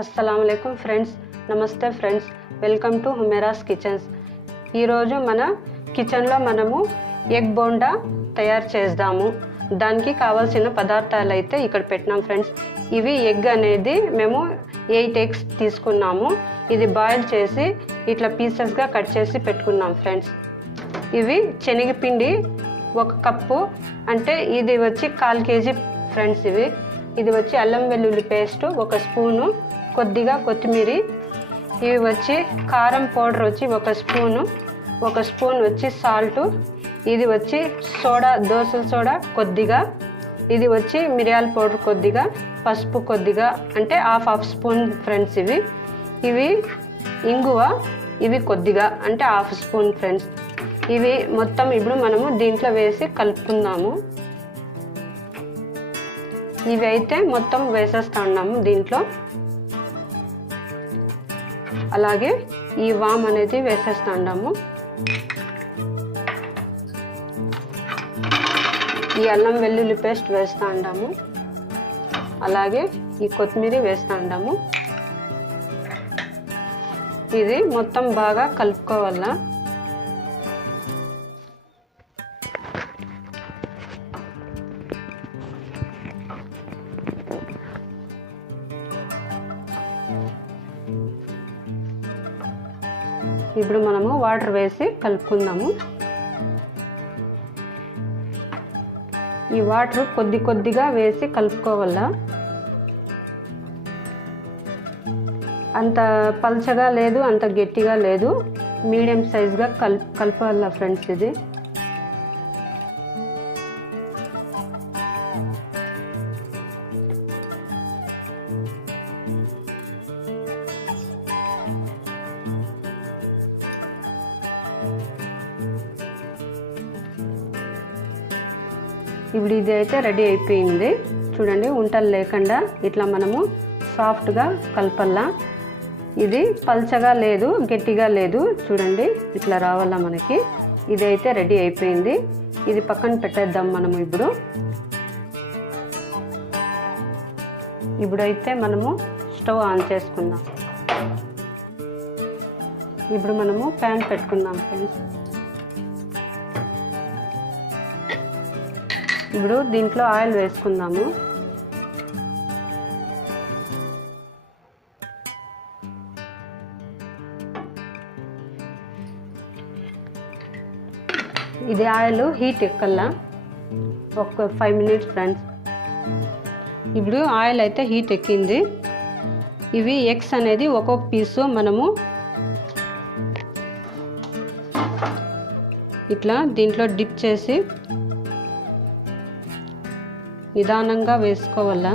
అస్సలాముఅలైకుం friends, నమస్తే friends, welcome to Humera's kitchens. ఈరోజు మన కిచెన్లో మనము ఎగ్ బోండా తయారు చేద్దాము. దానికి కావాల్సిన పదార్థాలు అయితే ఇక్కడ పెట్టినాం ఫ్రెండ్స్. ఇవి ఎగ్ అనేది మేము 8 ఎగ్స్ తీసుకున్నాము. ఇది బాయిల్ చేసి ఇట్లా పీసెస్గా కట్ చేసి పెట్టుకున్నాం ఫ్రెండ్స్. ఇవి శనగపిండి 1 కప్పు, అంటే ఇది వచ్చి 1/4 kg ఫ్రెండ్స్. ఇది వచ్చి అల్లం వెల్లుల్లి పేస్ట్ 1 స్పూను, కొద్దిగా కొత్తిమీర. ఇవి వచ్చి కారం పౌడర్ వచ్చి 1 స్పూను, 1 స్పూన్ వచ్చి సాల్ట్. ఇది వచ్చి సోడా, దోసల సోడా కొద్దిగా. ఇది వచ్చి మిరియాల పౌడర్ కొద్దిగా, పసుపు కొద్దిగా, అంటే హాఫ్ స్పూన్ ఫ్రెండ్స్. ఇవి ఇంగువ, ఇవి కొద్దిగా, అంటే హాఫ్ స్పూన్ ఫ్రెండ్స్. ఇవి మొత్తం ఇప్పుడు మనము దీంట్లో వేసి కలుపుకుందాము. ఇవి అయితే మొత్తం వేసేస్తా ఉన్నాము దీంట్లో. అలాగే ఈ వామ్ అనేది వేసేస్తా ఉన్నాము. ఈ అల్లం వెల్లుల్లి పేస్ట్ వేస్తూ ఉంటాము. అలాగే ఈ కొత్తిమీర వేస్తూ ఉంటాము. ఇది మొత్తం బాగా కలుపుకోవాలా. ఇప్పుడు మనము వాటర్ వేసి కలుపుకుందాము. ఈ వాటర్ కొద్దిగా వేసి కలుపుకోవాలా. అంత పల్చగా లేదు, అంత గట్టిగా లేదు, మీడియం సైజ్గా కలపాలా ఫ్రెండ్స్. ఇది ఇప్పుడు ఇది అయితే రెడీ అయిపోయింది. చూడండి, ఉంటలు లేకుండా ఇట్లా మనము సాఫ్ట్గా కలపల్లా. ఇది పల్చగా లేదు, గట్టిగా లేదు. చూడండి, ఇట్లా రావాలా మనకి. ఇది అయితే రెడీ అయిపోయింది. ఇది పక్కన పెట్టేద్దాం మనము. ఇప్పుడైతే మనము స్టవ్ ఆన్ చేసుకుందాం. ఇప్పుడు మనము ప్యాన్ పెట్టుకుందాం ఫ్రెండ్స్. ఇప్పుడు దీంట్లో ఆయిల్ వేసుకుందాము. ఇది ఆయిల్ హీట్ ఎక్కల్లా ఒక 5 minutes ఫ్రెండ్స్. ఇప్పుడు ఆయిల్ అయితే హీట్ ఎక్కింది. ఇవి ఎగ్స్ అనేది ఒక్కొక్క పీసు మనము ఇట్లా దీంట్లో డిప్ చేసి నిదానంగా వేసుకోవాలా.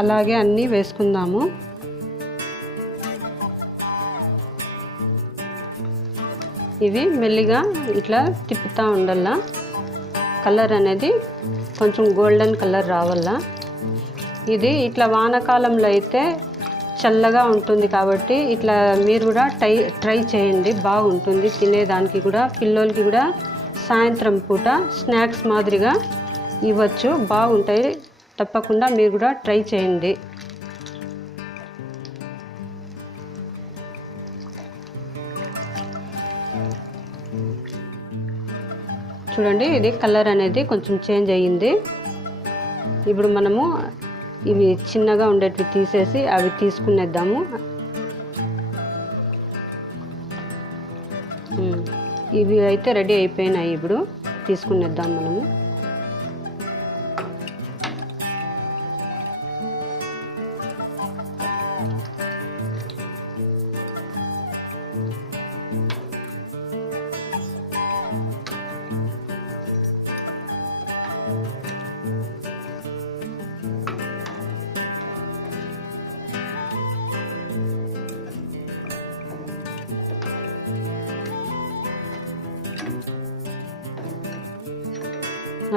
అలాగే అన్నీ వేసుకుందాము. ఇవి మెల్లిగా ఇట్లా తిప్పుతూ ఉండాలా. కలర్ అనేది కొంచెం గోల్డెన్ కలర్ రావాలా. ఇది ఇట్లా వానాకాలంలో అయితే చల్లగా ఉంటుంది కాబట్టి ఇట్లా మీరు కూడా ట్రై చేయండి. బాగుంటుంది తినేదానికి కూడా. పిల్లలకి కూడా సాయంత్రం పూట స్నాక్స్ మాదిరిగా ఇవ్వచ్చు, బాగుంటాయి. తప్పకుండా మీరు కూడా ట్రై చేయండి. చూడండి, ఇది కలర్ అనేది కొంచెం చేంజ్ అయ్యింది. ఇప్పుడు మనము ఇవి చిన్నగా ఉండేటివి తీసేసి అవి తీసుకునేద్దాము. ఇవి అయితే రెడీ అయిపోయినాయి. ఇప్పుడు తీసుకునేద్దాం మనము.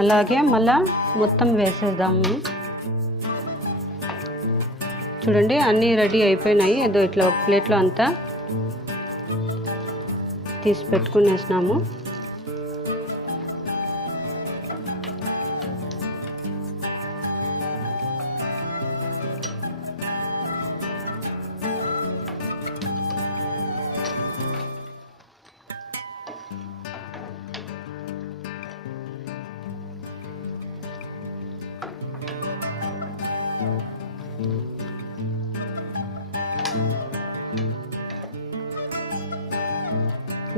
అలాగే మళ్ళా మొత్తం వేసేద్దాము. చూడండి అన్నీ రెడీ అయిపోయినాయి. ఏదో ఇట్లా ఒక ప్లేట్లో అంతా తీసి పెట్టుకునేసినాము.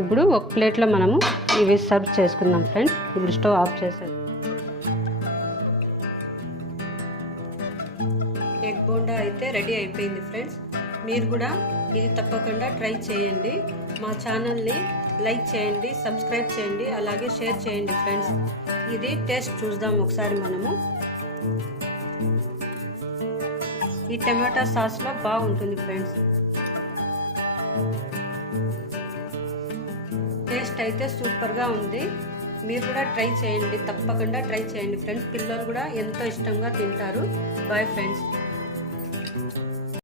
ఇప్పుడు ఒక ప్లేట్లో మనము ఇవి సర్వ్ చేసుకుందాం ఫ్రెండ్స్. ఇప్పుడు స్టవ్ ఆఫ్ చేసేది. ఎగ్ బోండా అయితే రెడీ అయిపోయింది ఫ్రెండ్స్. మీరు కూడా ఇది తప్పకుండా ట్రై చేయండి. మా ఛానల్ని లైక్ చేయండి, సబ్స్క్రైబ్ చేయండి, అలాగే షేర్ చేయండి ఫ్రెండ్స్. ఇది టేస్ట్ చూద్దాం ఒకసారి మనము. ఈ టమాటా సాస్లో బాగుంటుంది ఫ్రెండ్స్. టేస్ట్ అయితే సూపర్గా ఉంది. మీరు కూడా ట్రై చేయండి, తప్పకుండా ట్రై చేయండి ఫ్రెండ్స్. పిల్లలు కూడా ఎంతో ఇష్టంగా తింటారు. Bye friends.